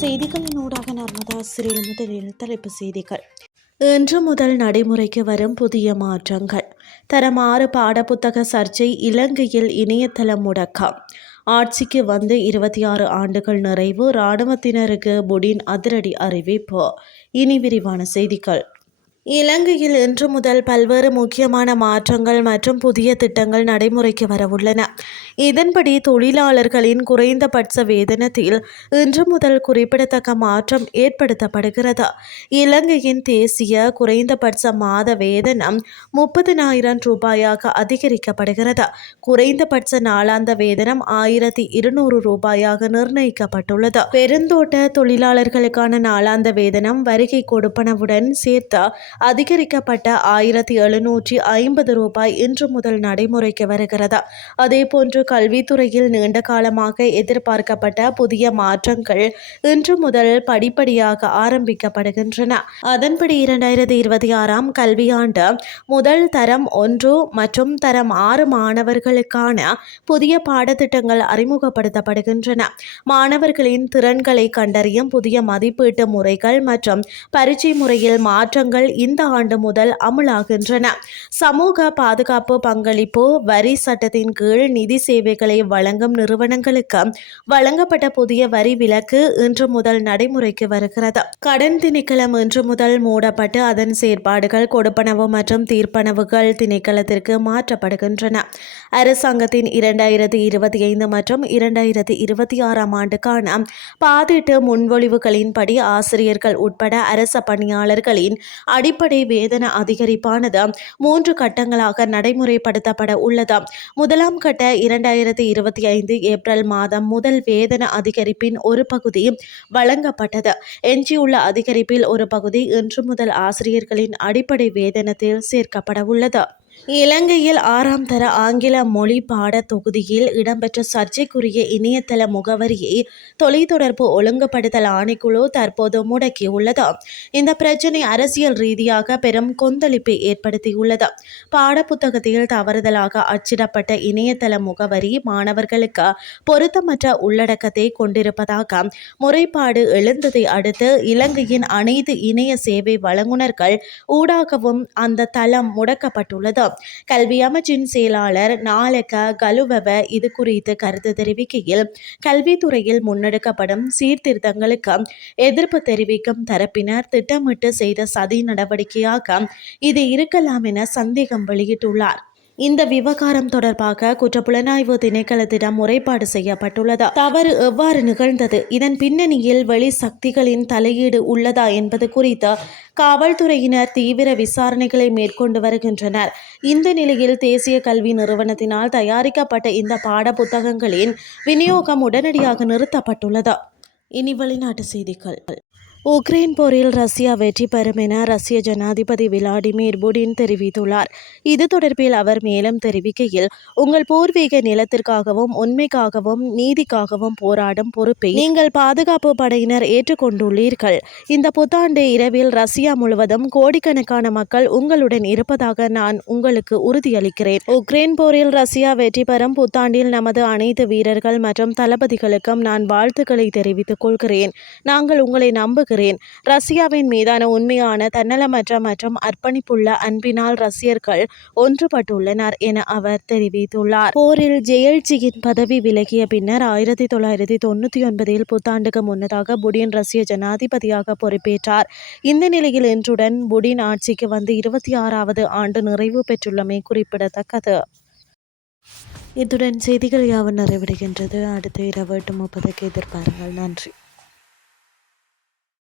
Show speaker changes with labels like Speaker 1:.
Speaker 1: செய்திகளின் ஊடாக நர்மதா சிறில் முதலில் தலைப்பு செய்திகள். இன்று முதல் நடைமுறைக்கு வரும் புதிய மாற்றங்கள். தரமாறு பாடப்புத்தக சர்ச்சை இலங்கையில் இணையதளம் முடக்கம். ஆட்சிக்கு வந்து இருபத்தி ஆறு ஆண்டுகள் நிறைவு இராணுவத்தினருக்கு புடின் அதிரடி அறிவிப்பு. இனி விரிவான செய்திகள். இலங்கையில் இன்று முதல் பல்வேறு முக்கியமான மாற்றங்கள் மற்றும் புதிய திட்டங்கள் நடைமுறைக்கு வரவுள்ளன. இதன்படி தொழிலாளர்களின் குறைந்தபட்ச வேதனத்தில் இன்று முதல் குறிப்பிடத்தக்க மாற்றம் ஏற்படுத்தப்படுகிறது. இலங்கையின் தேசிய குறைந்தபட்ச மாத வேதனம் முப்பதினாயிரம் ரூபாயாக அதிகரிக்கப்படுகிறது. குறைந்தபட்ச நாளாந்த வேதனம் ஆயிரத்தி இருநூறு ரூபாயாக நிர்ணயிக்கப்பட்டுள்ளது. பெருந்தோட்ட தொழிலாளர்களுக்கான நாளாந்த வேதனம் வருகை கொடுப்பனவுடன் சேர்த்து அதிகரிக்கப்பட்ட ஆயிரத்தி எழுநூற்றி ஐம்பது ரூபாய் இன்று முதல் நடைமுறைக்கு வருகிறது. அதேபோன்று கல்வித்துறையில் நீண்ட காலமாக எதிர்பார்க்கப்பட்ட புதிய மாற்றங்கள் இன்று முதல் படிப்படியாக ஆரம்பிக்கப்படுகின்றன. அதன்படி இரண்டாயிரத்தி இருபத்தி ஆறாம் கல்வியாண்டு முதல் தரம் ஒன்று மற்றும் தரம் ஆறு மாணவர்களுக்கான புதிய பாடத்திட்டங்கள் அறிமுகப்படுத்தப்படுகின்றன. மாணவர்களின் திறன்களை கண்டறியும் புதிய மதிப்பீட்டு முறைகள் மற்றும் பரீட்சை முறையில் மாற்றங்கள் இந்த ஆண்டு முதல் அமுலாகின்றன. சமூக பாதுகாப்பு பங்களிப்பு வரி சட்டத்தின் கீழ் நிதி சேவைகளை வழங்கும் நிறுவனங்களுக்கு வழங்கப்பட்ட புதிய வரி விலக்கு இன்று முதல் நடைமுறைக்கு வருகிறது. கடன் திணைக்களம் இன்று முதல் மூடப்பட்டு அதன் செயற்பாடுகள் கொடுப்பனவு மற்றும் தீர்ப்பனவுகள் திணைக்களத்திற்கு மாற்றப்படுகின்றன. அரசாங்கத்தின் இரண்டாயிரத்தி இருபத்தி ஐந்து மற்றும் இரண்டாயிரத்தி இருபத்தி ஆறாம் ஆண்டுக்கான பாதீட்டு முன்மொழிவுகளின்படி ஆசிரியர்கள் உட்பட அரச பணியாளர்களின் அடிப்படை வேதன அதிகரிப்பானது மூன்று கட்டங்களாக நடைமுறைப்படுத்தப்பட உள்ளது. முதலாம் கட்ட இரண்டாயிரத்தி இருபத்தி ஐந்து ஏப்ரல் மாதம் முதல் வேதன அதிகரிப்பின் ஒரு பகுதி வழங்கப்பட்டது. எஞ்சியுள்ள அதிகரிப்பில் ஒரு பகுதி இன்று முதல் ஆசிரியர்களின் அடிப்படை வேதனத்தில் சேர்க்கப்பட உள்ளது. இலங்கையில் ஆறாம் தர ஆங்கில மொழி பாட தொகுதியில் இடம்பெற்ற சர்ச்சைக்குரிய இணையதள முகவரியை தொலைத்தொடர்பு ஒழுங்குபடுத்தல் ஆணைக்குழு தற்போது முடக்கியுள்ளது. இந்த பிரச்சினை அரசியல் ரீதியாக பெரும் கொந்தளிப்பை ஏற்படுத்தியுள்ளது. பாடப்புத்தகத்தில் தவறுதலாக அச்சிடப்பட்ட இணையதள முகவரி மாணவர்களுக்கு பொருத்தமற்ற உள்ளடக்கத்தை கொண்டிருப்பதாக முறைப்பாடு எழுந்ததை அடுத்து இலங்கையின் அனைத்து இணைய சேவை வழங்குனர்கள் ஊடாகவும் அந்த தளம் முடக்கப்பட்டுள்ளது. கல்வி அமைச்சின் செயலாளர் நாளக கலுவவ இது குறித்து கருத்து தெரிவிக்கையில் கல்வித்துறையில் முன்னெடுக்கப்படும் சீர்திருத்தங்களுக்கு எதிர்ப்பு தெரிவிக்கும் தரப்பினர் திட்டமிட்டு செய்த சதி நடவடிக்கையாக இது இருக்கலாம் என சந்தேகம் வெளியிட்டுள்ளார். இந்த விவகாரம் தொடர்பாக குற்றப்புலனாய்வு திணைக்களத்திடம் முறைப்பாடு செய்யப்பட்டுள்ளது. தவறு எவ்வாறு நிகழ்ந்தது? இதன் பின்னணியில் வெளி சக்திகளின் தலையீடு உள்ளதா என்பது குறித்து காவல்துறையினர் தீவிர விசாரணைகளை மேற்கொண்டு வருகின்றனர். இந்த நிலையில் தேசிய கல்வி நிறுவனத்தினால் தயாரிக்கப்பட்ட இந்த பாட புத்தகங்களின் விநியோகம் உடனடியாக நிறுத்தப்பட்டுள்ளது. இனி வெளிநாட்டு செய்திகள். உக்ரைன் போரில் ரஷ்யா வெற்றி பெறும் என ரஷ்ய ஜனாதிபதி விளாடிமிர் புடின் தெரிவித்துள்ளார். இது தொடர்பில் அவர் மேலும் தெரிவிக்கையில் உங்கள் பூர்வீக நிலத்திற்காகவும் உண்மைக்காகவும் நீதிக்காகவும் போராடும் பொறுப்பை நீங்கள் பாதுகாப்பு படையினர் ஏற்றுக்கொண்டுள்ளீர்கள். இந்த புத்தாண்டு இரவில் ரஷ்யா முழுவதும் கோடிக்கணக்கான மக்கள் உங்களுடன் இருப்பதாக நான் உங்களுக்கு உறுதியளிக்கிறேன். உக்ரைன் போரில் ரஷ்யா வெற்றி பெறும் புத்தாண்டில் நமது அனைத்து வீரர்கள் மற்றும் தளபதிகளுக்கும் நான் வாழ்த்துக்களை தெரிவித்துக் கொள்கிறேன். நாங்கள் உங்களை நம்புகிறோம். நம்புகிறேன் ரஷ்யாவின் மீதான உண்மையான தன்னலமற்ற மற்றும் அர்ப்பணிப்புள்ள அன்பினால் ரஷ்யர்கள் ஒன்றுபட்டுள்ளனர் என அவர் தெரிவித்துள்ளார். போரில் ஜெயல்ஜியின் பதவி விலகிய பின்னர் ஆயிரத்தி தொள்ளாயிரத்தி தொண்ணூற்றி ஒன்பதில் புத்தாண்டுக்கு முன்னதாக புடின் ரஷ்ய ஜனாதிபதியாக பொறுப்பேற்றார். இந்த நிலையில் இன்றுடன் புடின் ஆட்சிக்கு வந்து இருபத்தி ஆறாவது ஆண்டு நிறைவு பெற்றுள்ளமை குறிப்பிடத்தக்கது. இத்துடன் செய்திகள் யாவும் நிறைவடைகின்றது. அடுத்த இரவு எட்டு முப்பதுக்கு எதிர்பாருங்கள். நன்றி.